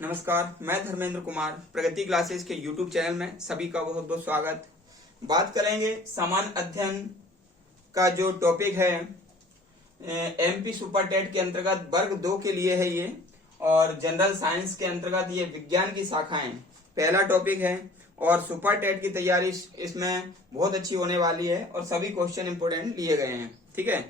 नमस्कार, मैं धर्मेंद्र कुमार प्रगति क्लासेस के YouTube चैनल में सभी का बहुत बहुत स्वागत। बात करेंगे सामान्य अध्ययन का जो टॉपिक है एमपी सुपर टेट के अंतर्गत वर्ग 2 के लिए है ये, और जनरल साइंस के अंतर्गत ये विज्ञान की शाखाएं पहला टॉपिक है। और सुपर टेट की तैयारी इसमें बहुत अच्छी होने वाली है और सभी क्वेश्चन इंपोर्टेंट लिए गए हैं। ठीक है,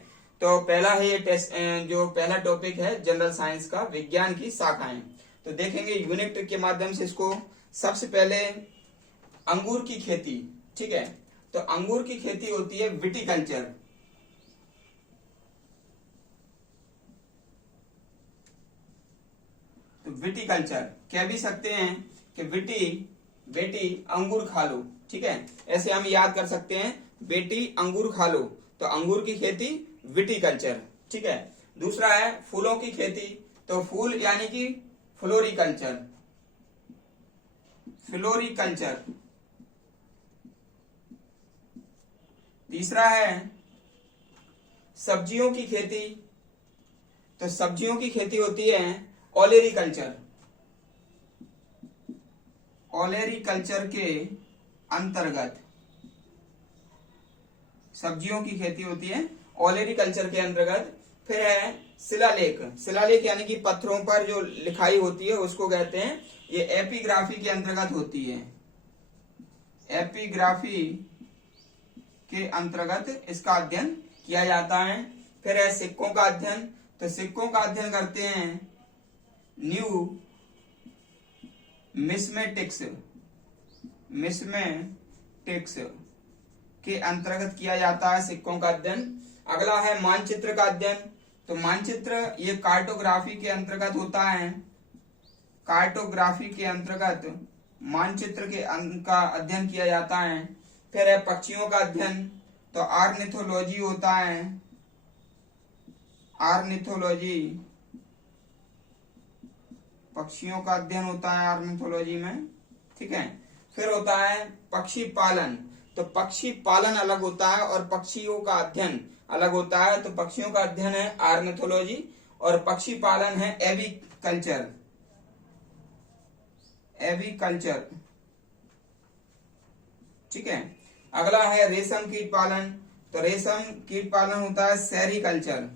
तो पहला है ये टेस्ट, जो पहला टॉपिक है जनरल साइंस का विज्ञान की शाखाएं। तो देखेंगे यूनिट के माध्यम से इसको। सबसे पहले अंगूर की खेती। ठीक है, तो अंगूर की खेती होती है विटिकल्चर। तो विटिकल्चर कह भी सकते हैं कि बेटी अंगूर खा लो। ठीक है, ऐसे हम याद कर सकते हैं, बेटी अंगूर खा लो। तो अंगूर की खेती विटिकल्चर। ठीक है, दूसरा है फूलों की खेती। तो फूल यानी कि फ्लोरिकल्चर। तीसरा है सब्जियों की खेती। तो सब्जियों की खेती होती है ओलेरीकल्चर। ओलेरीकल्चर के अंतर्गत सब्जियों की खेती होती है ओलेरीकल्चर के अंतर्गत। फिर है शिलालेख यानी कि पत्थरों पर जो लिखाई होती है उसको कहते हैं, ये एपिग्राफी के अंतर्गत होती है। एपिग्राफी के अंतर्गत इसका अध्ययन किया जाता है। फिर है सिक्कों का अध्ययन। तो सिक्कों का अध्ययन करते हैं न्यू मिसमेटिक्स के अंतर्गत किया जाता है सिक्कों का अध्ययन। अगला है मानचित्र का अध्ययन। तो मानचित्र ये कार्टोग्राफी के अंतर्गत होता है। कार्टोग्राफी के अंतर्गत मानचित्र का अध्ययन किया जाता है। फिर है पक्षियों का अध्ययन। तो ऑर्निथोलॉजी होता है। ऑर्निथोलॉजी पक्षियों का अध्ययन होता है ऑर्निथोलॉजी में। ठीक है, फिर होता है पक्षी पालन। तो पक्षी पालन अलग होता है और पक्षियों का अध्ययन अलग होता है। तो पक्षियों का अध्ययन है ऑर्निथोलॉजी और पक्षी पालन है एविकल्चर। ठीक है, अगला है रेशम कीट पालन। तो रेशम कीट पालन होता है सेरीकल्चर।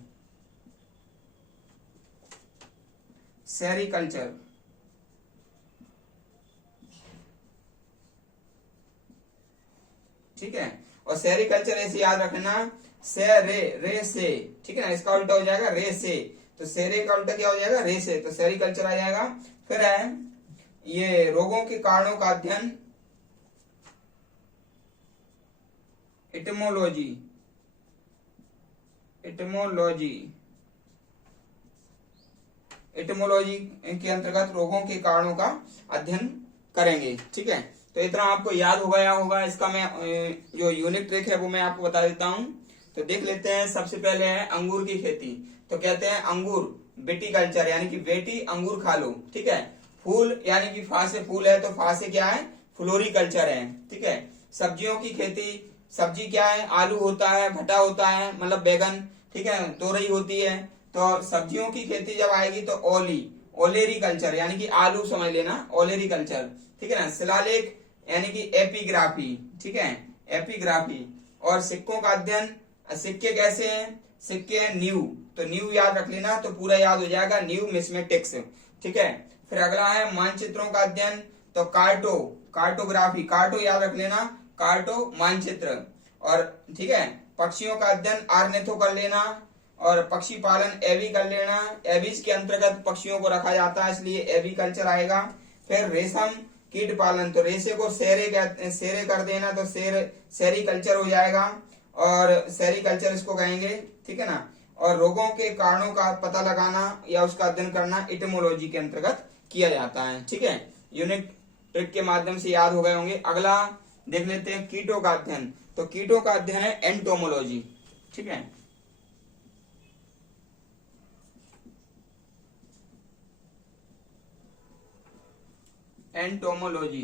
ठीक है, और सेरीकल्चर ऐसे याद रखना, रे से। ठीक है ना, इसका उल्टा हो जाएगा रे से। तो सेरे का उल्टा क्या हो जाएगा, रे से। तो सेरीकल्चर आ जाएगा। फिर है ये रोगों के कारणों का अध्ययन एटिमोलॉजी के अंतर्गत रोगों के कारणों का अध्ययन करेंगे। ठीक है, तो इतना आपको याद हो गया होगा। इसका मैं जो यूनिट ट्रिक है वो मैं आपको बता देता हूं। तो देख लेते हैं। सबसे पहले है अंगूर की खेती। तो कहते हैं अंगूर विटिकल्चर यानी कि बेटी अंगूर खा लो। ठीक है, फूल यानी कि फा से फूल है, तो फा से क्या है, फ्लोरिकल्चर है। ठीक है, सब्जियों की खेती। सब्जी क्या है, आलू होता है, भटा होता है, मतलब बैगन। ठीक है, तोरई होती है। तो सब्जियों की खेती जब आएगी तो ओलेरीकल्चर यानी कि आलू समझ लेना, ओलेरीकल्चर। ठीक है ना। शिलालेख यानी कि एपिग्राफी। ठीक है, एपिग्राफी। और सिक्कों का अध्ययन। सिक्के कैसे हैं, सिक्के हैं न्यू। तो न्यू याद रख लेना, तो पूरा याद हो जाएगा, न्यू मिसमेटिक्स। ठीक है, फिर अगला है मानचित्रों का अध्ययन। तो कार्टोग्राफी, कार्टो याद रख लेना, कार्टो मानचित्र। और ठीक है, पक्षियों का अध्ययन ऑर्निथो कर लेना, और पक्षी पालन एवी कर लेना। एवीज के अंतर्गत पक्षियों को रखा जाता है, इसलिए एवीकल्चर आएगा। फिर रेशम कीट पालन। तो रेशे को सेरे कर देना, तो सेरीकल्चर हो जाएगा, और सेरीकल्चर इसको कहेंगे। ठीक है ना। और रोगों के कारणों का पता लगाना या उसका अध्ययन करना एटिमोलॉजी के अंतर्गत किया जाता है। ठीक है, यूनिट ट्रिक के माध्यम से याद हो गए होंगे। अगला देख लेते हैं कीटों का अध्ययन। तो कीटों का अध्ययन है एंटोमोलॉजी। ठीक है, एंटोमोलॉजी।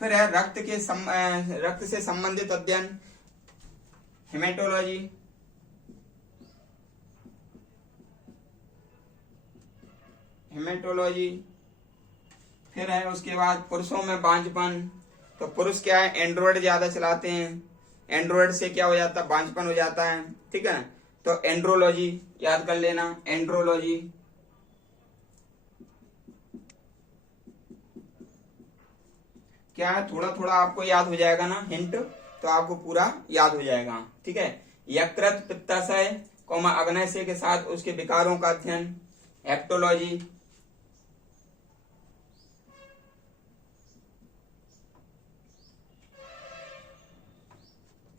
फिर है रक्त से संबंधित अध्ययन हेमेटोलॉजी। हेमेटोलॉजी। फिर है उसके बाद पुरुषों में बांझपन। तो पुरुष क्या है, एंड्रॉयड ज्यादा चलाते हैं, एंड्रॉयड से क्या हो जाता है, बांझपन हो जाता है, ठीक है। तो एंड्रोलॉजी याद कर लेना, एंड्रोलॉजी। क्या है, थोड़ा थोड़ा आपको याद हो जाएगा ना हिंट, तो आपको पूरा याद हो जाएगा, ठीक है। यकृत, पित्ताशय, अग्नाशय के साथ उसके विकारों का अध्ययन, हेप्टोलॉजी।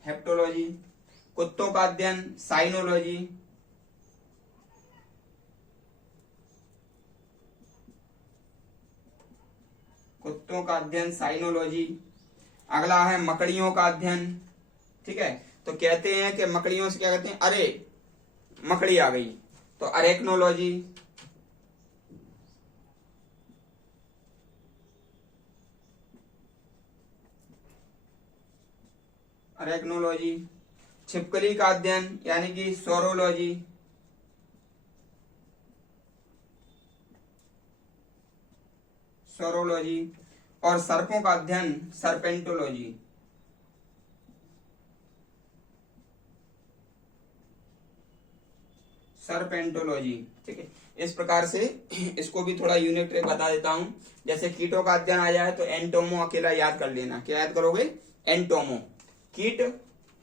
हेप्टोलॉजी। कुत्तों का अध्ययन, साइनोलॉजी। कुत्तों का अध्ययन, साइनोलॉजी। अगला है मकड़ियों का अध्ययन, ठीक है। तो कहते हैं कि मकड़ियों से क्या कहते हैं, अरे मकड़ी आ गई, तो अरेक्नोलॉजी। अरेक्नोलॉजी। छिपकली का अध्ययन यानी कि सोरोलॉजी। सोरोलॉजी। और सर्पों का अध्ययन, सर्पेंटोलॉजी। सर्पेंटोलॉजी, ठीक है। इस प्रकार से इसको भी थोड़ा यूनिक ट्रिक बता देता हूं। जैसे कीटों का अध्ययन आ जाए तो एंटोमो अकेला याद कर लेना। क्या याद करोगे, एंटोमो, कीट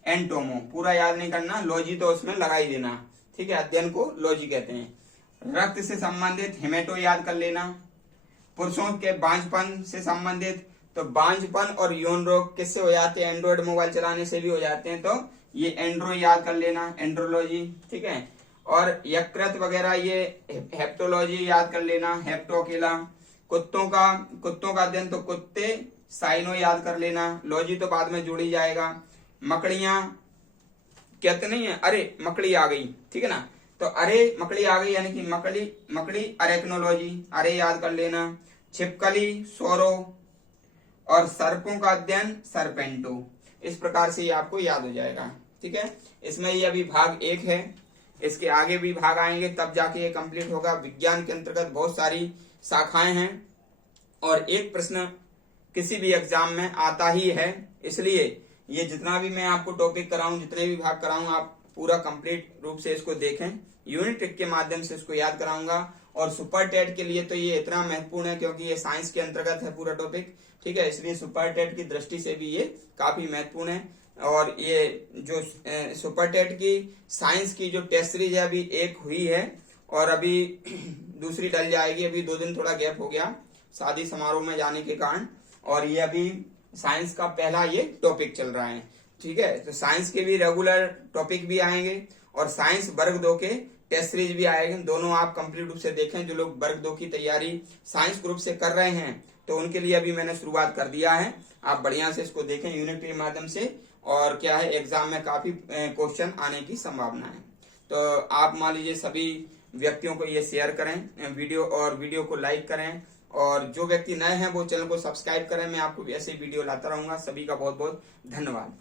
एंटोमो, पूरा याद नहीं करना, लॉजी तो उसमें लगा ही देना, ठीक है। अध्ययन को लॉजी कहते हैं। रक्त से संबंधित हेमेटो याद कर लेना। पुरुषों के बांझपन से संबंधित, तो बांझपन और यौन रोग किससे हो जाते हैं, एंड्रॉइड मोबाइल चलाने से भी हो जाते हैं, तो ये एंड्रो याद कर लेना, एंड्रोलॉजी, ठीक है। और यकृत वगैरह ये हेप्टोलॉजी याद कर लेना, हेप्टो अकेला। कुत्तों का अध्ययन, तो कुत्ते, साइनो याद कर लेना, लॉजी तो बाद में जोड़ी जाएगा। मकड़ियां कहते नहीं है, अरे मकड़ी आ गई, ठीक है ना, तो अरे मकड़ी आ गई यानी कि मकड़ी अरेक्नोलॉजी, अरे याद कर लेना। छिपकली, सोरो। और सर्पों का अध्ययन, सर्पेंटो। इस प्रकार से ये आपको याद हो जाएगा, ठीक है। इसमें ये अभी भाग 1 है, इसके आगे भी भाग आएंगे तब जाके ये कंप्लीट होगा। विज्ञान के अंतर्गत बहुत सारी शाखाएं हैं और एक प्रश्न किसी भी एग्जाम में आता ही है, इसलिए ये जितना भी मैं आपको टॉपिक कराऊं, जितने भी भाग कराऊं, आप पूरा कंप्लीट रूप से इसको देखें। यूनिट ट्रिक के माध्यम से इसको याद कराऊंगा। और सुपर टेट के लिए तो ये इतना महत्वपूर्ण है क्योंकि ये साइंस के अंतर्गत है पूरा टॉपिक, ठीक है। इसलिए सुपर टेट की दृष्टि से भी ये काफी महत्वपूर्ण है। और ये जो सुपर टेट की साइंस की जो टेस्ट सीरीज है, अभी एक हुई है और अभी दूसरी डल जाएगी। अभी 2 दिन थोड़ा गैप हो गया शादी समारोह में जाने के कारण, और ये अभी साइंस का पहला ये टॉपिक चल रहा है, ठीक है। तो साइंस के भी रेगुलर टॉपिक भी आएंगे और साइंस वर्ग 2 के टेस्ट सीरीज भी आएंगे। दोनों आप कंप्लीट रूप से देखें। जो लोग वर्ग 2 की तैयारी साइंस ग्रुप से कर रहे हैं तो उनके लिए अभी मैंने शुरुआत कर दिया है। आप बढ़िया से इसको देखें यूनिट के माध्यम से, और क्या है, एग्जाम में काफी क्वेश्चन आने की संभावना है। तो आप मान लीजिए सभी व्यक्तियों को ये शेयर करें वीडियो को लाइक करें, और जो व्यक्ति नए हैं वो चैनल को सब्सक्राइब करें। मैं आपको ऐसे वीडियो लाता रहूंगा। सभी का बहुत बहुत धन्यवाद।